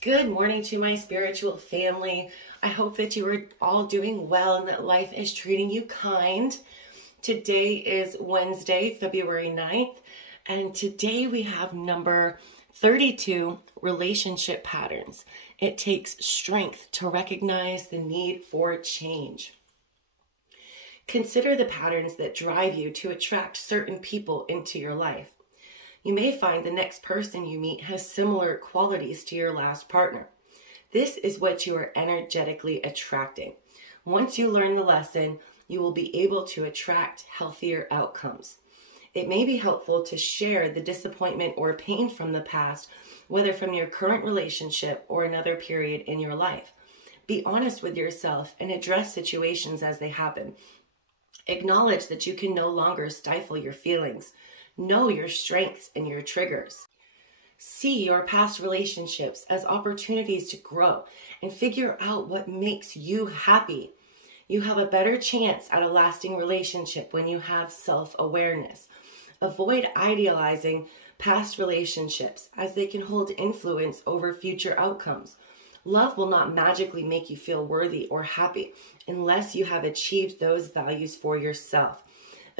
Good morning to my spiritual family. I hope that you are all doing well and that life is treating you kind. Today is Wednesday, February 9th, and today we have number 32, relationship patterns. It takes strength to recognize the need for change. Consider the patterns that drive you to attract certain people into your life. You may find the next person you meet has similar qualities to your last partner. This is what you are energetically attracting. Once you learn the lesson, you will be able to attract healthier outcomes. It may be helpful to share the disappointment or pain from the past, whether from your current relationship or another period in your life. Be honest with yourself and address situations as they happen. Acknowledge that you can no longer stifle your feelings. Know your strengths and your triggers. See your past relationships as opportunities to grow and figure out what makes you happy. You have a better chance at a lasting relationship when you have self-awareness. Avoid idealizing past relationships as they can hold influence over future outcomes. Love will not magically make you feel worthy or happy unless you have achieved those values for yourself.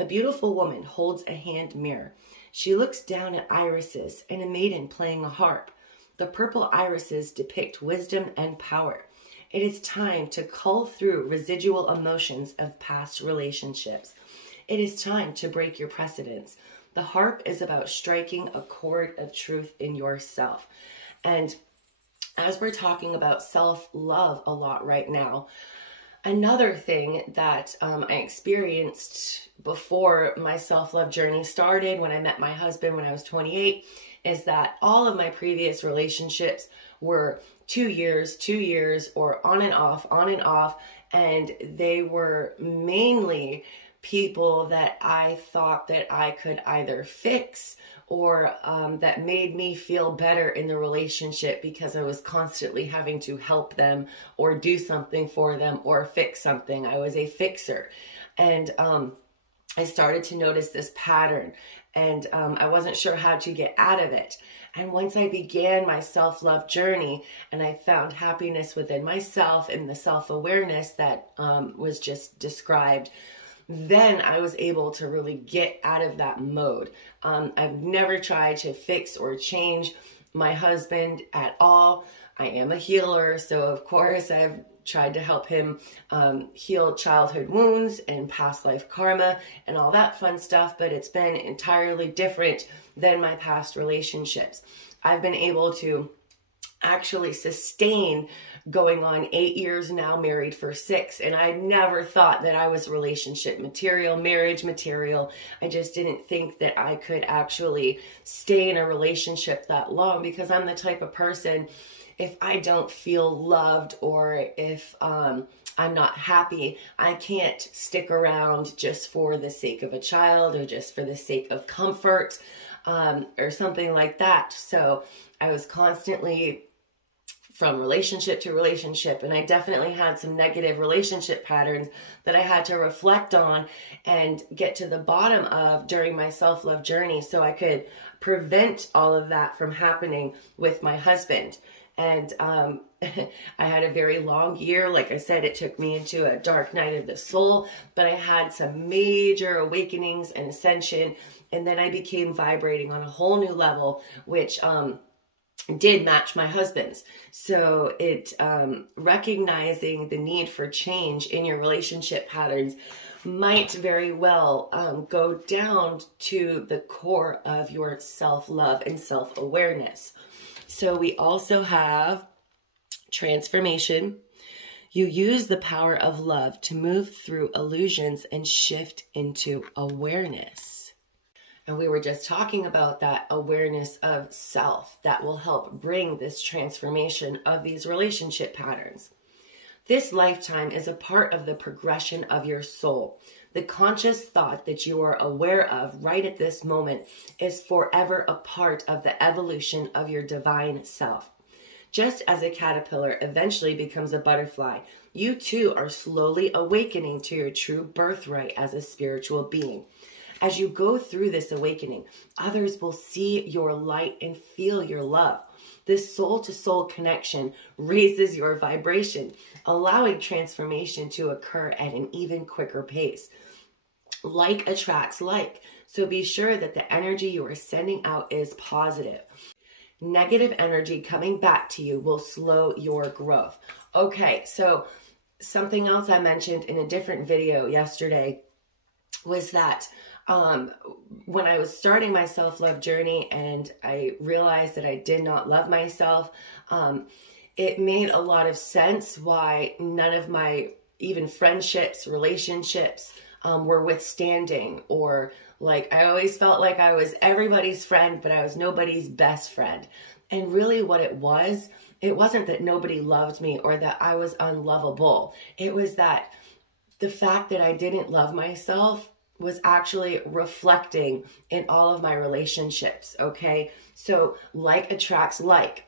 A beautiful woman holds a hand mirror. She looks down at irises and a maiden playing a harp. The purple irises depict wisdom and power. It is time to cull through residual emotions of past relationships. It is time to break your precedents. The harp is about striking a chord of truth in yourself. And as we're talking about self-love a lot right now, another thing that I experienced before my self-love journey started, when I met my husband when I was 28, is that all of my previous relationships were 2 years, or on and off, and they were mainly people that I thought that I could either fix or that made me feel better in the relationship because I was constantly having to help them or do something for them or fix something. I was a fixer. And I started to notice this pattern, and I wasn't sure how to get out of it. And once I began my self-love journey and I found happiness within myself and the self-awareness that was just described, then I was able to really get out of that mode. I've never tried to fix or change my husband at all. I am a healer, so of course I've tried to help him heal childhood wounds and past life karma and all that fun stuff, but it's been entirely different than my past relationships. I've been able to actually sustain going on 8 years now, married for 6. And I never thought that I was relationship material, marriage material. I just didn't think that I could actually stay in a relationship that long, because I'm the type of person, if I don't feel loved or if I'm not happy, I can't stick around just for the sake of a child or just for the sake of comfort or something like that. So I was constantly from relationship to relationship, and I definitely had some negative relationship patterns that I had to reflect on and get to the bottom of during my self-love journey so I could prevent all of that from happening with my husband. And I had a very long year. Like I said, it took me into a dark night of the soul, but I had some major awakenings and ascension, and then I became vibrating on a whole new level, which did match my husband's. So it recognizing the need for change in your relationship patterns might very well go down to the core of your self-love and self-awareness. So we also have transformation. You use the power of love to move through illusions and shift into awareness. And we were just talking about that awareness of self that will help bring this transformation of these relationship patterns. This lifetime is a part of the progression of your soul. The conscious thought that you are aware of right at this moment is forever a part of the evolution of your divine self. Just as a caterpillar eventually becomes a butterfly, you too are slowly awakening to your true birthright as a spiritual being. As you go through this awakening, others will see your light and feel your love. This soul-to-soul connection raises your vibration, allowing transformation to occur at an even quicker pace. Like attracts like, so be sure that the energy you are sending out is positive. Negative energy coming back to you will slow your growth. Okay, so something else I mentioned in a different video yesterday was that when I was starting my self-love journey and I realized that I did not love myself, it made a lot of sense why none of my even friendships, relationships were withstanding, or like I always felt like I was everybody's friend, but I was nobody's best friend. And really what it wasn't that nobody loved me or that I was unlovable. It was that the fact that I didn't love myself was actually reflecting in all of my relationships, okay? So like attracts like.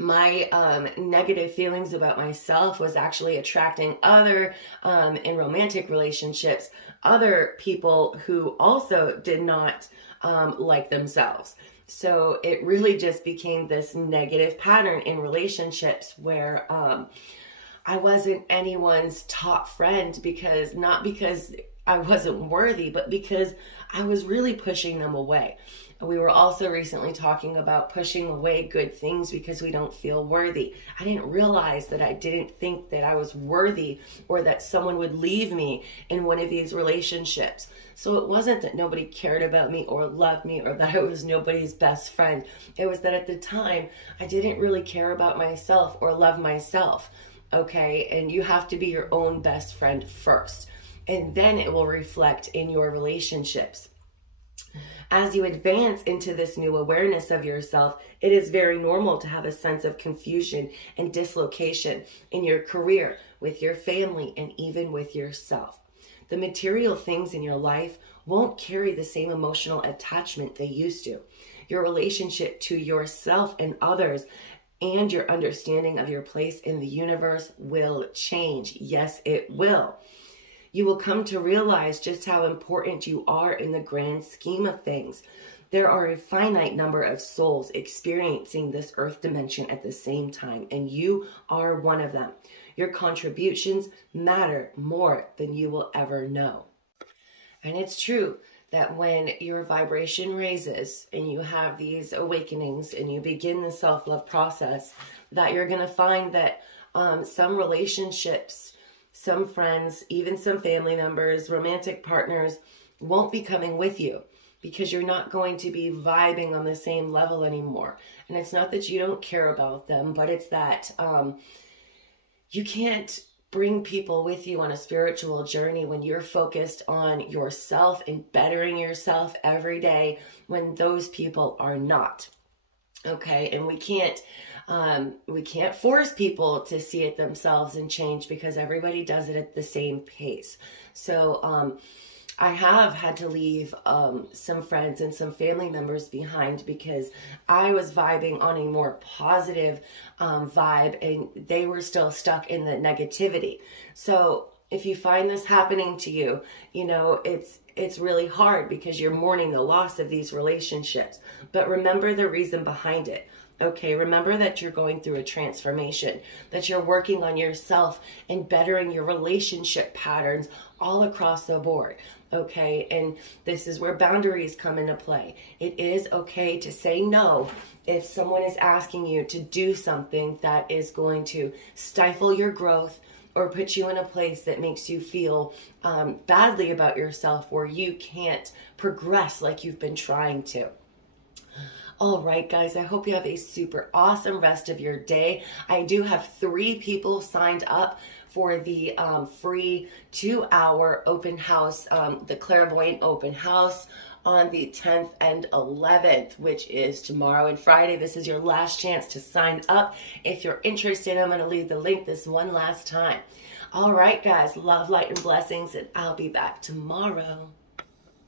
My negative feelings about myself was actually attracting other, in romantic relationships, other people who also did not like themselves. So it really just became this negative pattern in relationships where I wasn't anyone's top friend, because not because I wasn't worthy, but because I was really pushing them away. We were also recently talking about pushing away good things because we don't feel worthy. I didn't realize that I didn't think that I was worthy or that someone would leave me in one of these relationships. So it wasn't that nobody cared about me or loved me or that I was nobody's best friend. It was that at the time I didn't really care about myself or love myself. Okay, and you have to be your own best friend first, and then it will reflect in your relationships. As you advance into this new awareness of yourself, it is very normal to have a sense of confusion and dislocation in your career, with your family, and even with yourself. The material things in your life won't carry the same emotional attachment they used to. Your relationship to yourself and others and your understanding of your place in the universe will change. Yes, it will. You will come to realize just how important you are in the grand scheme of things. There are a finite number of souls experiencing this earth dimension at the same time, and you are one of them. Your contributions matter more than you will ever know. And it's true that when your vibration raises and you have these awakenings and you begin the self-love process, that you're going to find that some relationships, some friends, even some family members, romantic partners won't be coming with you because you're not going to be vibing on the same level anymore. And it's not that you don't care about them, but it's that you can't bring people with you on a spiritual journey when you're focused on yourself and bettering yourself every day when those people are not. Okay, and we can't force people to see it themselves and change because everybody does it at the same pace. So I have had to leave some friends and some family members behind because I was vibing on a more positive vibe and they were still stuck in the negativity. So if you find this happening to you, you know, it's really hard because you're mourning the loss of these relationships. But remember the reason behind it. Okay, remember that you're going through a transformation, that you're working on yourself and bettering your relationship patterns all across the board. Okay, and this is where boundaries come into play. It is okay to say no if someone is asking you to do something that is going to stifle your growth or put you in a place that makes you feel badly about yourself, where you can't progress like you've been trying to. All right, guys, I hope you have a super awesome rest of your day. I do have 3 people signed up for the free 2-hour open house, the Clairvoyant open house on the 10th and 11th, which is tomorrow and Friday. This is your last chance to sign up. If you're interested, I'm going to leave the link this one last time. All right, guys, love, light, and blessings, and I'll be back tomorrow.